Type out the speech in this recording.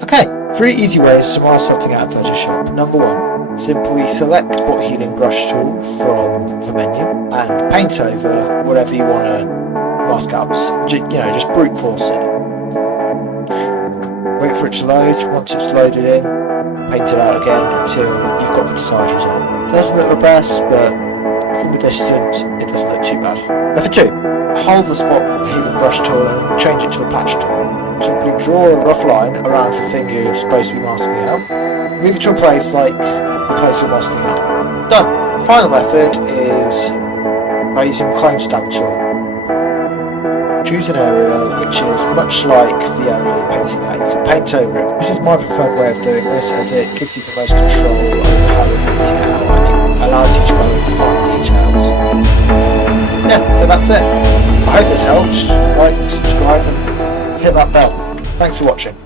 Okay, 3 easy ways to mask something out of Photoshop. Number 1, simply select what healing brush tool from the menu and paint over whatever you want to mask out. Just brute force it. Wait for it to load. Once it's loaded in, paint it out again until you've got the desired result. It doesn't look the best, but from a distance it doesn't look too bad. Method 2, hold the spot healing brush tool and change it to a patch tool. Simply draw a rough line around the thing you're supposed to be masking out. Move it to a place like the place you're masking out. Done! Final method is by using the clone stamp tool. Choose an area which is much like the area you're painting out. You can paint over it. This is my preferred way of doing this, as it gives you the most control over how you're painting out and it allows you to go over fine details. Yeah, so that's it. I hope this helps. Like, subscribe and hit that bell. Thanks for watching.